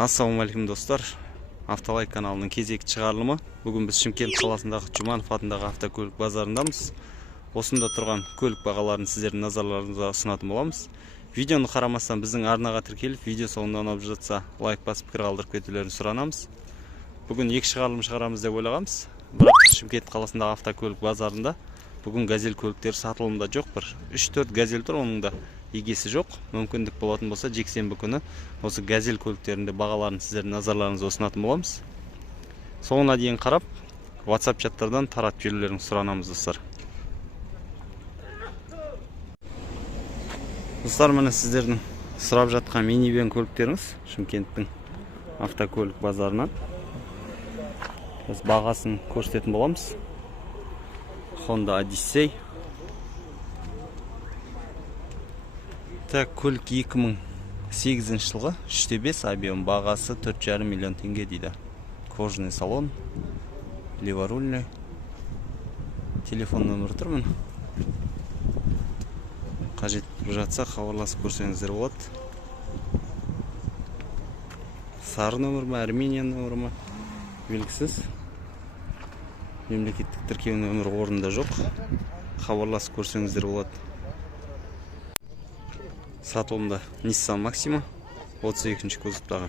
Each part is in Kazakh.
Ассалаумалейкум достар. Автолайк каналының кезекті шығарылымы. Бүгін біз Шымкент қаласындағы Жұманов атындағы автокөлік базарындамыз. Осында тұрған көлік бағаларын сіздердің назарларыңызға ұсынатын боламыз. Видеоны қарамастан біздің арнаға тіркеліп, видео соңында ұнап жатса, лайк басып пікір қалдырып кетулерін сұранамыз. Бүгін екі шығарылым шығарамыз деп ойлағанбыз. Бірақ Шымкент қаласындағы автокөлік базарында бүгін газель көліктер сатылымда жоқ. Бір 3-4 газель тұр, оның да егесі жоқ. Мүмкіндік болатын болса, жексенбі күні осы газель көліктерінде бағаларын сіздердің назарларыңызға ұсынатын боламыз. Соңына дейін қарап, WhatsApp чаттардан таратып жіберулеріңізді сұранамыз достар. Достар, міне сіздердің сұрап жатқан минивэн көліктеріңіз Шымкенттің автокөлік базарынан. Біз бағасын көрсететін боламыз. Honda Odyssey. Так, көлік 2008 жылғы 3/5 объем, бағасы 4,5 миллион теңге дейді. Кожаный салон, леворульный. Телефон нөмірі тұр міне. Қажет жатса хабарласып көрсеңіздер болады. Сары нөмір ме, Армения нөмірі ме белгісіз. Мемлекеттік тіркеу нөмірі орнында жоқ. Хабарласып көрсеңіздер болады. Сатылымда Nissan Maxima 32-ші кузовтағы.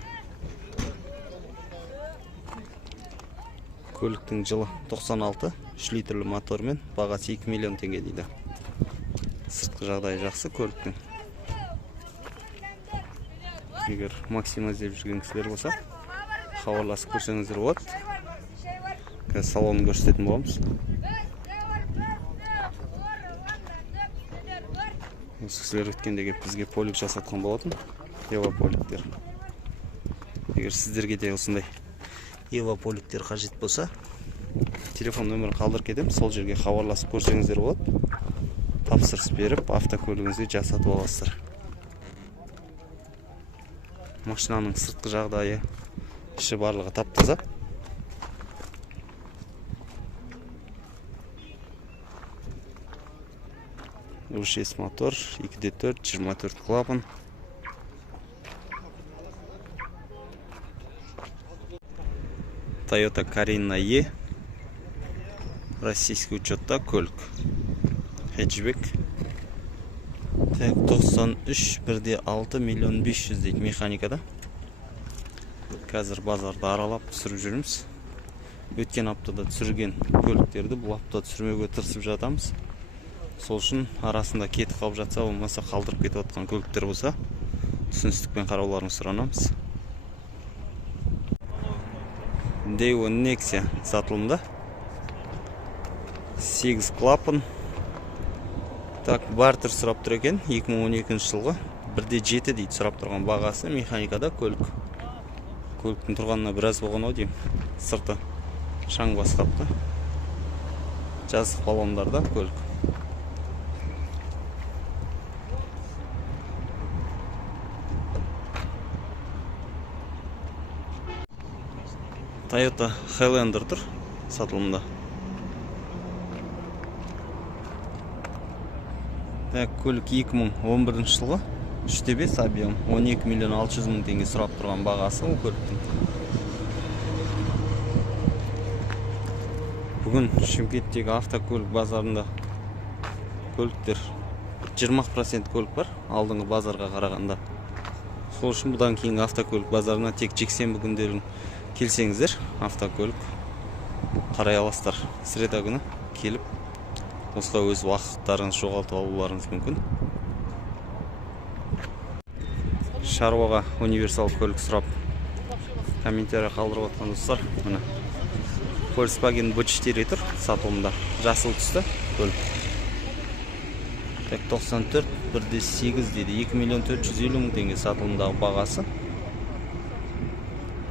Көліктің жылы 96, 3 литрлі мотормен, бағасы 2 миллион теңге дейді. Сыртқы жағдайы жақсы көліктің. Егер Maxima іздеп жүрген кісілер болса, хабарласып көрсеңіздер болады. Салонын көрсететін боламыз. Осы кісілер өткенде келіп бізге полик жасатқан болатын. Ева поликтер. Егер сіздерге де осындай Ева поликтер қажет болса, телефон нөмірін қалдырып кетемін. Сол жерге хабарласып көрсеңіздер болады. Тапсырыс беріп, автокөлігіңізді жасатып аласыздар. Машинаның сыртқы жағдайы, іші барлығы тап-таза. V6 мотор, 2.4, 24 клапан. Toyota Carina E. Российский учетта көлік. Хэтчбек. Так, 93, 1,6 миллион 500 дейді механикада. Қазір базарды аралап түсіріп жүрміз. Өткен аптада түсірген көліктерді бұл аптада түсірмеуге тырысып жатамыз. Сол үшін арасында кетіп қалып жатса, болмаса қалдырып кетіп отқан көліктер болса, түсіністікпен қарауларыңызды сұранамыз. Daewoo Nexia сатылымда. 8 клапан. Так, бартер сұрап тұр екен. 2012 жылғы 1,7 дейді сұрап тұрған бағасы. Механикада көлік. Көліктің тұрғанына біраз болған ау деймін. Сырты шаң басқапты. Жазық баллондарда көлік. Toyota Highlander тұр сатылымда. Көлік 2011 жылғы 3/5 объем, 12 миллион 600 мың теңге сұрап тұрған бағасы ол көліктің. Бүгін Шымкенттегі автокөлік базарында көліктер 20% көлік бар, алдыңғы базарға қарағанда. Сол үшін бұдан кейін автокөлік базарына тек жексенбі күндерін келсеңіздер, автокөлік қарай аласыздар. Среда күні келіп, осыға өз уақыттарыңыз жоғалтып алуларыңыз мүмкін. Шаруаға универсал көлік сұрап комментарий қалдырып отқан достар. Міне Volkswagen B4 тұр сатылымда. Жасыл түсті көлік. 94, 1,8 дейді. 2 миллион 450 мың теңге сатылымдағы бағасы.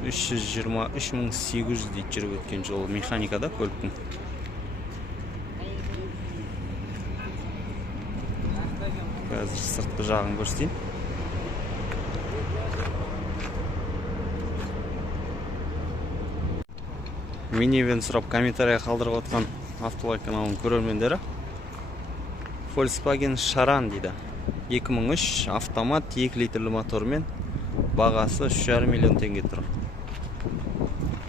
323 800 дейді жүріп өткен жолы механикада көліктің. Қазір сыртқы жағын көрсетейін. Минивэн сұрап комментария қалдырып отқан автолайк каналының көрермендері. Volkswagen Charan дейді. 2003 автомат 2 литрлі мотормен Бағасы 3,5 миллион теңге тұр.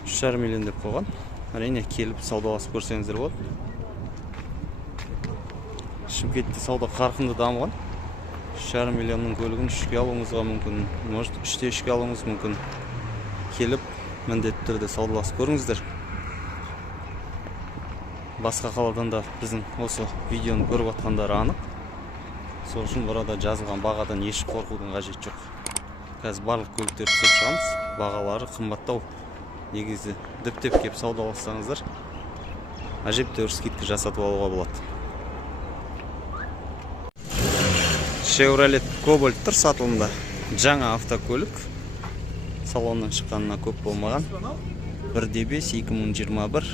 3,5 миллион деп қойған. Әрине келіп саудаласып көрсеңіздер болады. Шымкентте сауда қарқынды дамыған. 3,5 миллионның көлігін 3-ке алуыңызға мүмкін, может 3-те 3-ке алуыңыз мүмкін. Келіп міндетті түрде саудаласып көріңіздер. Басқа қаладан да біздің осы видеоны көріп жатқандары анық. Сол үшін burada жазылған бағадан еш қорқудың қажет жоқ. Қазір барлық көліктерді түсіріп шығамыз. Бағалары қымбаттау. Негізі дүптеп кеп саудалассаңыздар, әжептәуір скидка жасатып алуға болады. Chevrolet Cobalt тұр сатылымда. Жаңа автокөлік. Салоннан шыққанына көп болмаған. 1.5 2021,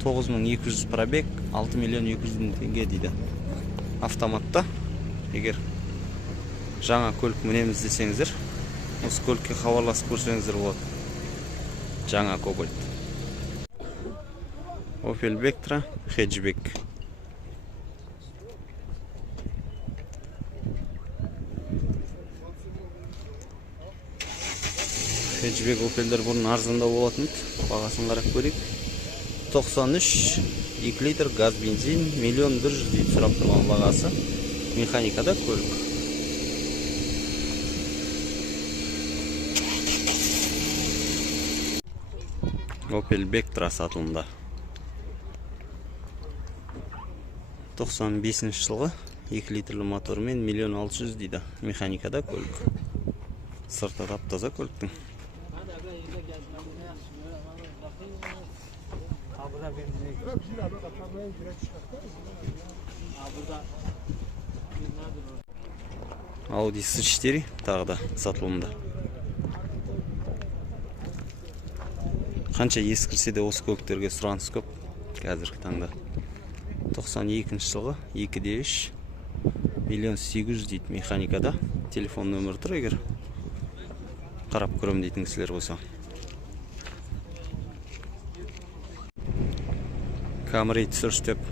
9200 пробег, 6 миллион 200 мың теңге дейді. Автоматта. Егер жаңа көлік мінеміз десеңіздер, осы көлікке хабарласып көрсеңіздер болады. Жаңа Cobalt. Opel Vectra Hatchback. Hatchback Opel'дер бұрын арзанда болатын. Бағасын қарап көрейік. 93, 2 литр газ бензин, 1 100 000 дейді сұрап тұрған бағасы. Механикада көлік. Opel Vectra сатылымда. 95 жылғы 2 литрлі мотормен 1 600 000 дейді. Механикада көлік. Сырты тап-таза көліктің. Audi S4 тағы да сатылымда. Қанша ескірсе де осы көліктерге сұраныс көп қазіргі таңда. 92 жылғы 2.3 1 800 000 дейді механикада. Телефон нөмірі тұр, егер қарап көрем дейтін кісілер болса. Camry түсіріш деп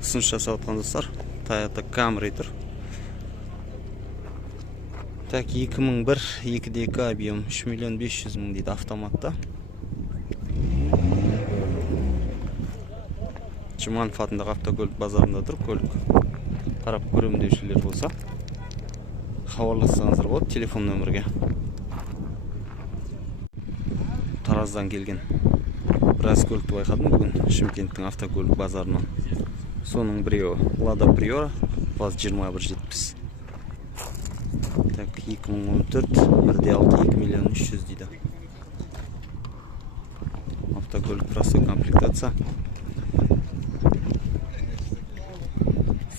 ұсыныс жасап отқан достар. Toyota Camry тұр. Так, 2001 2.2 объем 3 500 000 дейді автоматта. Жұманов атындағы автокөлік базарында тұр көлік. Қарап көрем деушілер болса, хабарлассаңыздар болады телефон нөмірге. Тараздан келген біраз көлікті байқадым бүгін Шымкенттің автокөлік базарынан. Соның біреуі Lada Priora ВАЗ-2170. Так, 2014 1.6 2 миллион 300 дейді. Автокөлік простой комплектация.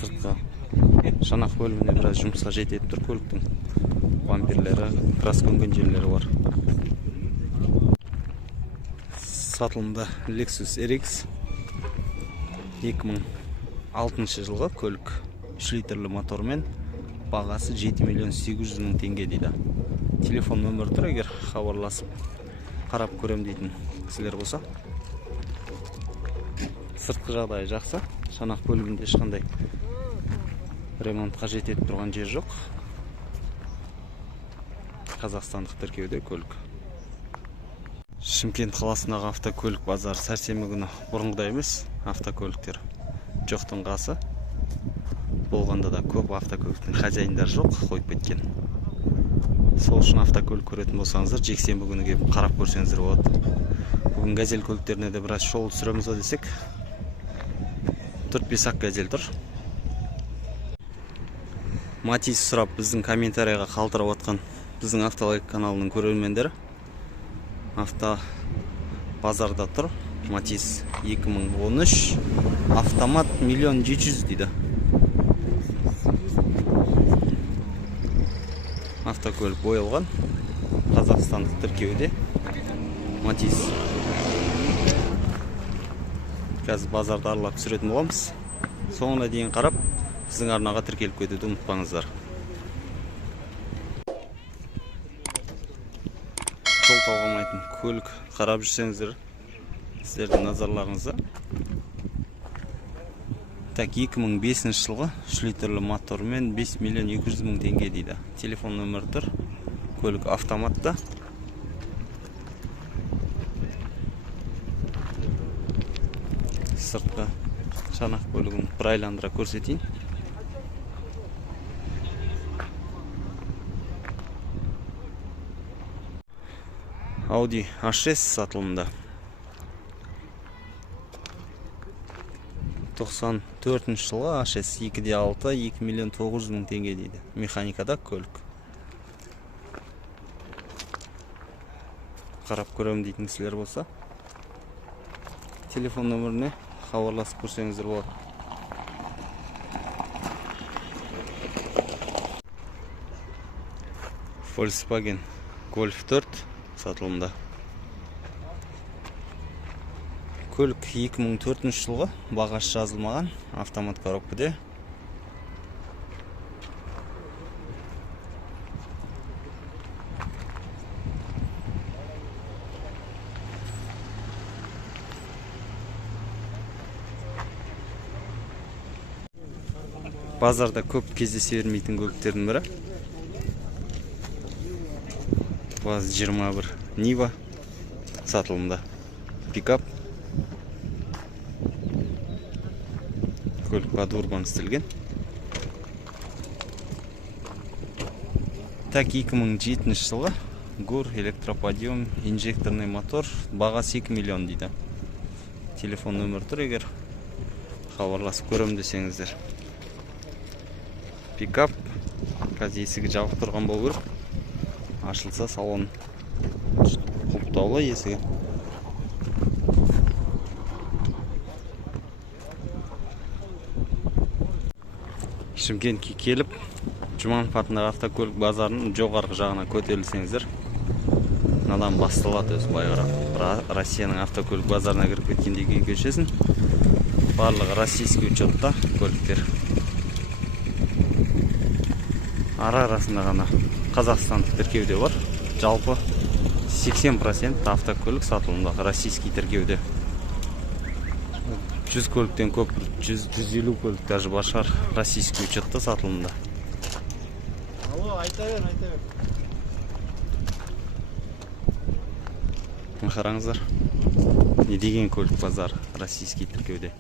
Сыртқа шанақ бөліміне біраз жұмысқа жетеді тұр көліктің. Бамперлері, краскөнген жерлері бар. Сатылымда Lexus RX 2006 жылғы көлік 3 литрлі мотормен, бағасы 7 миллион 800 000 теңге дейді. Телефон нөмірі тұр, егер хабарласып қарап көрем дейтін кісілер болса. Сыртқы жағдайы жақсы, шанақ бөлігінде ешқандай ремонт қажет етіп тұрған жер жоқ. Қазақстандық тіркеуде көлік. Шымкент қаласындағы автокөлік базары сәрсенбі күні бұрынғыдай емес, автокөліктер жоқтың қасы. Болғанда да көп автокөліктің хозяиндары жоқ, қойып кеткен. Сол үшін автокөлік көретін болсаңыздар, жексенбі күні келіп қарап көрсеңіздер болады. Бүгін газель көліктеріне де біраз шоу түсіреміз десек, 4-5 ақ газель тұр. Матис сұрап біздің комментарияға қалдырып отқан біздің автолайк каналының көрермендері. Авто базарда тұр. Матис 2013 автомат 1 700 000 дейді. Автокөлік боялған, қазақстандық тіркеуде. Матис. Қазір базарды аралап түсіретін боламыз. Соңына дейін қарап, біздің арнаға тіркеліп кетуді ұмытпаңыздар. Жол талғамайтын көлік қарап жүрсеңіздер, сіздердің назарларыңызда. Так, 2005 жылғы 3 литрлі мотормен 5 миллион 200 000 теңге дейді. Телефон нөмірі тұр. көлік автоматта. Сыртқы шанақ бөлігін бір айландыра көрсетейін. Audi A6 сатылымда. 94 жылғы A6 2.6 2.900.000 теңге дейді. Механикада көлік. Қарап көрем дейтін кісілер болса, телефон нөміріне хабарласып көрсеңіздер болады. Volkswagen Golf 4 сатылымда. Көлік 2004 жылғы, бағасы жазылмаған, автомат коробкада. Базарда көп кездесе бермейтін көліктердің бірі. ВАЗ-21 Нива сатылымда. Пикап. Көлік подурбан істелген. Так 2007 жылғы. ГУР, электроподъем, инжекторный мотор. Бағасы 2 миллион дейді. Телефон нөмір тұр, егер хабарласып көрем десеңіздер. Пикап. Қазір есігі жабық тұрған болу керек. Ашылса салон құлыптаулы есігі. Шымкентке келіп, Жұманов атындағы автокөлік базарының жоғарғы жағына көтерілсеңіздер, мынадан басталады өзі байғырап. Россияның автокөлік базарына кіріп кеткенде кейін көшесін. Барлығы российский учетта көліктер. Ара-арасында ғана Қазақстандық тіркеуде бар. Жалпы 80% автокөлік сатылымдағы российский тіркеуде. 100 көліктен көп, 100-150 көлік даже бар шығар российский учетта сатылымда. Алло, айта бер. Қараңыздар. Не деген көлік базар российский тіркеуде.